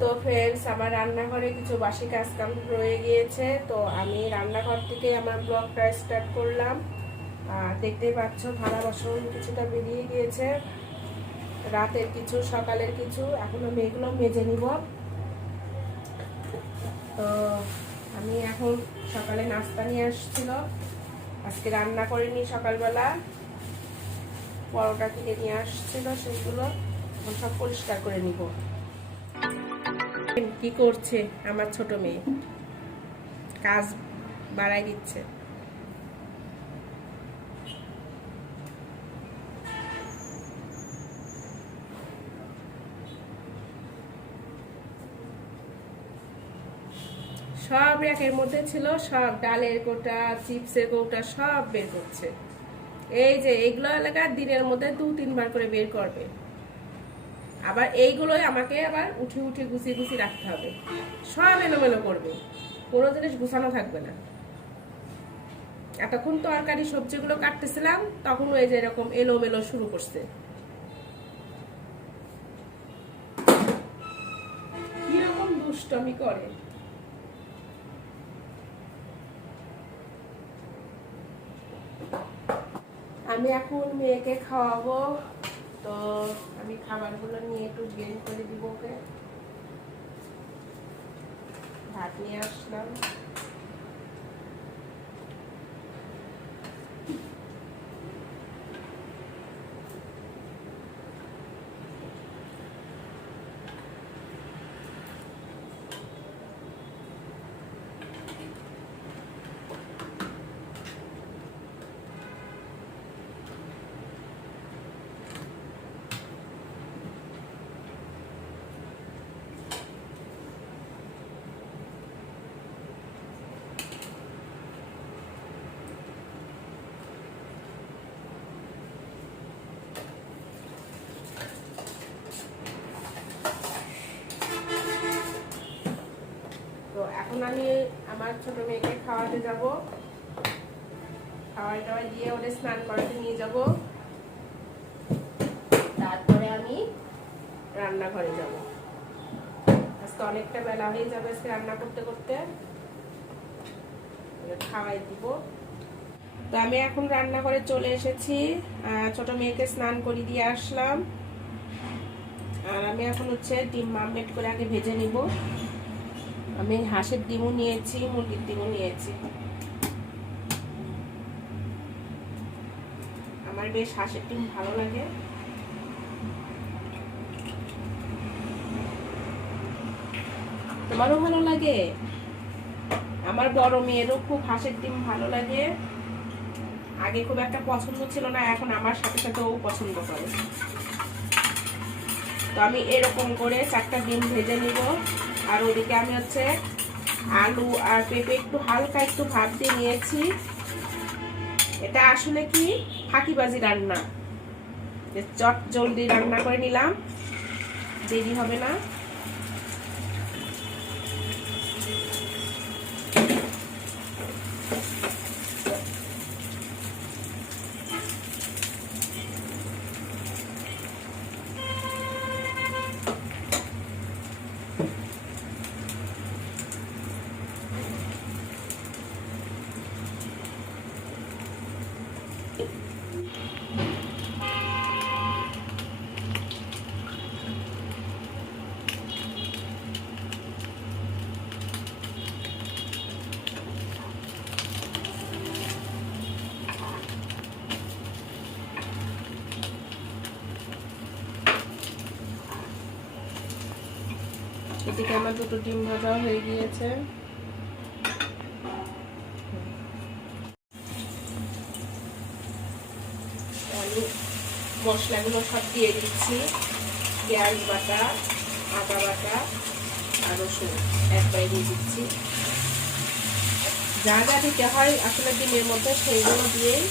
তো फ्रेंड्स আমার রান্নাঘরে কিছু বাসি কাজ কাম রয়ে গিয়েছে, তো আমি রান্নাঘর থেকে আমার ব্লগটা স্টার্ট করলাম। দেখতেই পাচ্ছ থালা বাসন কিছুটা বেরিয়ে গিয়েছে, রাতের কিছু সকালের কিছু, এখন আমি এগুলো মেজে নিব। তো আমি এখন সকালে নাস্তা নিয়ে আসছিল, আজকে রান্না করিনি, সকালবেলা পরোটা কিনে নিয়ে আসছিল, সেগুলো এখন সব পরিষ্কার করে নিব। কি করছে আমার ছোট মেয়ে, কাজ বাড়াই দিচ্ছে। সব র্যাকের মধ্যে ছিল, সব ডালের কোটা, চিপসের কোটা সব বের করছে। এই যে এইগুলো এলাকা দিনের মধ্যে 2-3 বার করে বের করবে, আবার এইগুলোই আমাকে আবার উঠে উঠে গুছিয়ে গুছিয়ে রাখতে হবে। সব এলোমেলো করবে, কোনো জিনিস গুছানো থাকবে না। এতক্ষণ তরকারি সবজিগুলো কাটতেছিলাম, তখন ওই যে এরকম এলোমেলো শুরু করছে। কিরকম দুষ্টমি করে। আমি এখন মেয়েকে খাওয়াবো, তো আমি খাবারগুলো নিয়ে একটু বের করে দিব ওকে। ভাত নিয়ে আসলাম। তো এখন আমি আমার ছোট মেয়েকে খাওয়াতে যাব, খাওয়াই টাওয়াই দিয়ে ওদের স্নান করাতে নিয়ে যাব, তারপরে আমি রান্নাঘরে যাব। আজকে অনেকটা বেলা হয়ে যাবে আজকে রান্না করতে করতে, খাওয়াই দিব। তো আমি এখন রান্নাঘরে চলে এসেছি, ছোট মেয়েকে স্নান করে দিয়ে আসলাম। আর আমি এখন হচ্ছে ডিম মামলেট করে আগে ভেজে নিব। আমি হাঁসের ডিমও নিয়েছি, মুরগির ডিমও নিয়েছি। আমার বেশ হাঁসের ডিম ভালো লাগে। তোমারও ভালো লাগে? আমার বড় মেয়েরও খুব হাঁসের ডিম ভালো লাগে। আগে খুব একটা পছন্দ ছিল না, এখন আমার সাথে সাথে ও পছন্দ করে। তো আমি এরকম করে 4টা ডিম ভেজে নিব। আর ওদিকে আমি হচ্ছে আলু আর পেঁপে একটু হালকা একটু ভাপ দিয়ে নিয়েছি। এটা আসলে কি ফাঁকিবাজি রান্না, চট জলদি রান্না করে নিলাম, দেরি হবে না। এদিকে আমার 2টো ডিম ভাজা হয়ে গিয়েছে। আমি মশলাগুলো সব দিয়ে দিচ্ছি, পেঁয়াজ বাটা, আদা বাটা আর রসুন একবারে দিয়ে দিচ্ছি। যা যা দিতে হয় আসলে ডিমের মধ্যে সেইগুলো দিয়েই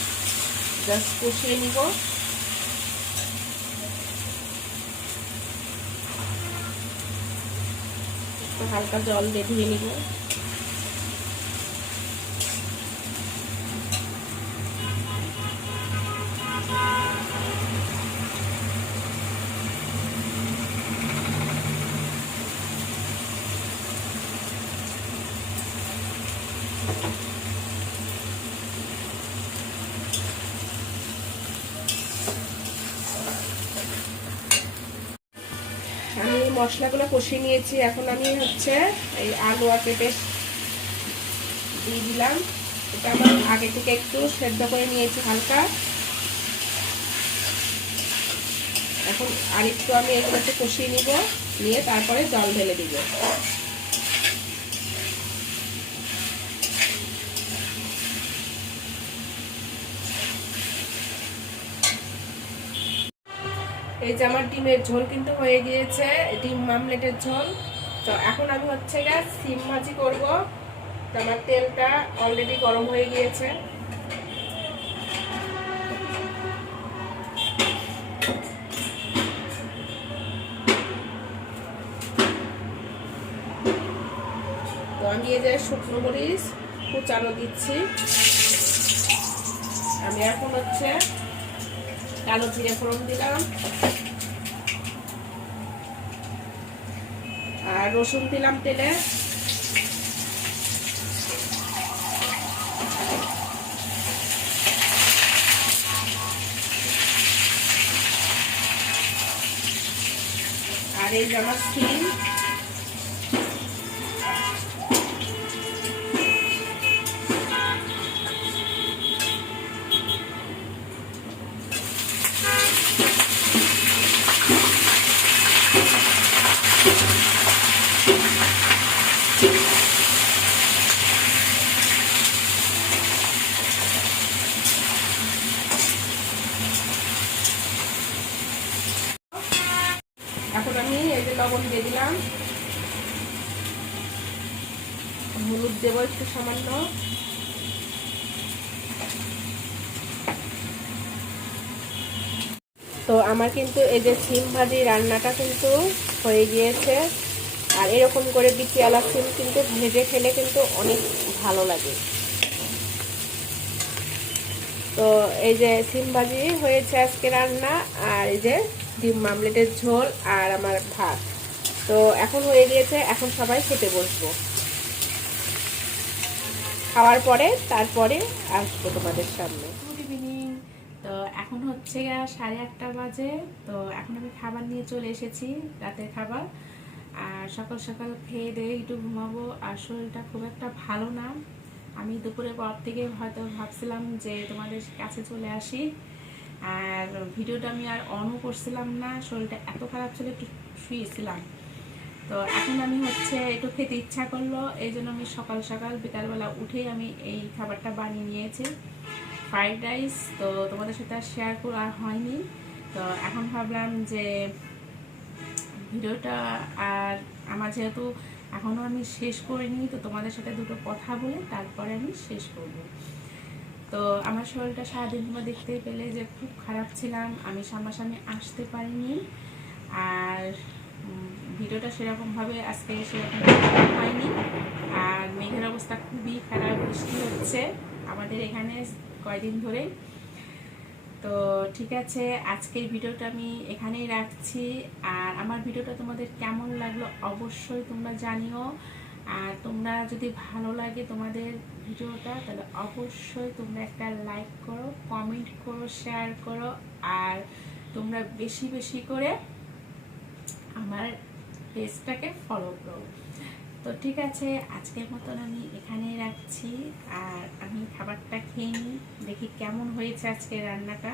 জাস্ট কষিয়ে নিব। হালকা জল দিয়ে ধুয়ে নিব। মশলাগুলো কষিয়ে নিয়েছি। এখন আমি হচ্ছে এই আলু আর পেঁপে দিয়ে দিলাম। এটা আমার আগে থেকে একটু সেদ্ধ করে নিয়েছি হালকা। এখন আরেকটু আমি এগুলোকে কষিয়ে নিব, নিয়ে তারপরে জল ঢেলে দিব। এই যে আমার ডিমের ঝোল কিন্তু হয়ে গিয়েছে, ডিম মামলেটের ঝোল। তো এখন আমি হচ্ছে গিয়ে সিম ভাজি করব। তো আমার তেলটা অলরেডি গরম হয়ে গিয়েছে। তো আমি এই যে শুকনো মরিচ কুচানো দিচ্ছি। আমি এখন হচ্ছে কালো জিরে ফোড়ন দিলাম, আর রসুন দিলাম তেলে। আর এই যে আমার সিম, এখন আমি এই যে লবণ দিয়ে দিলাম, হলুদ দেবো একটু সামান্য। তো আমার কিন্তু এই যে সিম ভাজি রান্নাটা কিন্তু হয়ে গিয়েছে। আর এরকম করে বিচিয়ালা সিম কিন্তু ভেজে খেলে কিন্তু অনেক ভালো লাগে। তো এই যে সিম ভাজি হয়েছে আজকে রান্না, আর এই যে ডিম মামলেটের ঝোল আর আমার ভাত। তো এখন হয়ে গিয়েছে, এখন সবাই খেতে বসবো। খাওয়ার পরে তারপরে আসবো তোমাদের সামনে। Good evening. তো এখন হচ্ছে 8:30 বাজে। তো এখন আমি খাবার নিয়ে চলে এসেছি, রাতের খাবার। আর সকাল সকাল খেয়ে দিয়ে একটু ঘুমাবো। আর শরীরটা খুব একটা ভালো না। আমি দুপুরের পর থেকে হয়তো ভাবছিলাম যে তোমাদের কাছে চলে আসি, আর ভিডিওটা আমি আর অনও করছিলাম না, শরীরটা এত খারাপ ছিল, একটু শুয়েছিলাম। তো এখন আমি হচ্ছে একটু খেতে ইচ্ছা করলো, এই জন্য আমি সকাল সকাল বিকালবেলা উঠেই আমি এই খাবারটা বানিয়ে নিয়েছি, ফ্রাইড রাইস। তো তোমাদের সাথে আর শেয়ার করা হয়নি। তো এখন ভাবলাম যে ভিডিওটা, আর আমার যেহেতু এখনও আমি শেষ করিনি, তো তোমাদের সাথে দুটো কথা বলে তারপরে আমি শেষ করব। তো আমার শরীরটা সারাদিন তোমরা দেখতেই পেলে যে খুব খারাপ ছিলাম, আমি সামনাসামনি আসতে পারিনি। আর ভিডিওটা সেরকমভাবে আজকে সেরকম হয়নি। আর মেঘের অবস্থা খুবই খারাপ, বৃষ্টি হচ্ছে আমাদের এখানে কয়দিন ধরে। তো ঠিক আছে, আজকের ভিডিওটা আমি এখানেই রাখছি। আর আমার ভিডিওটা তোমাদের কেমন লাগলো অবশ্যই তোমরা জানিও। আর তোমরা যদি ভালো লাগে তোমাদের ভিডিওটা, তাহলে অবশ্যই তোমরা একটা লাইক করো, কমেন্ট করো, শেয়ার করো। আর তোমরা বেশি বেশি করে আমার পেজটাকে ফলো করো। তো ঠিক আছে, আজকের মতন আমি এখানেই রাখছি। আর আমি খাবারটা খেয়ে নিই, দেখি কেমন হয়েছে আজকের রান্নাটা।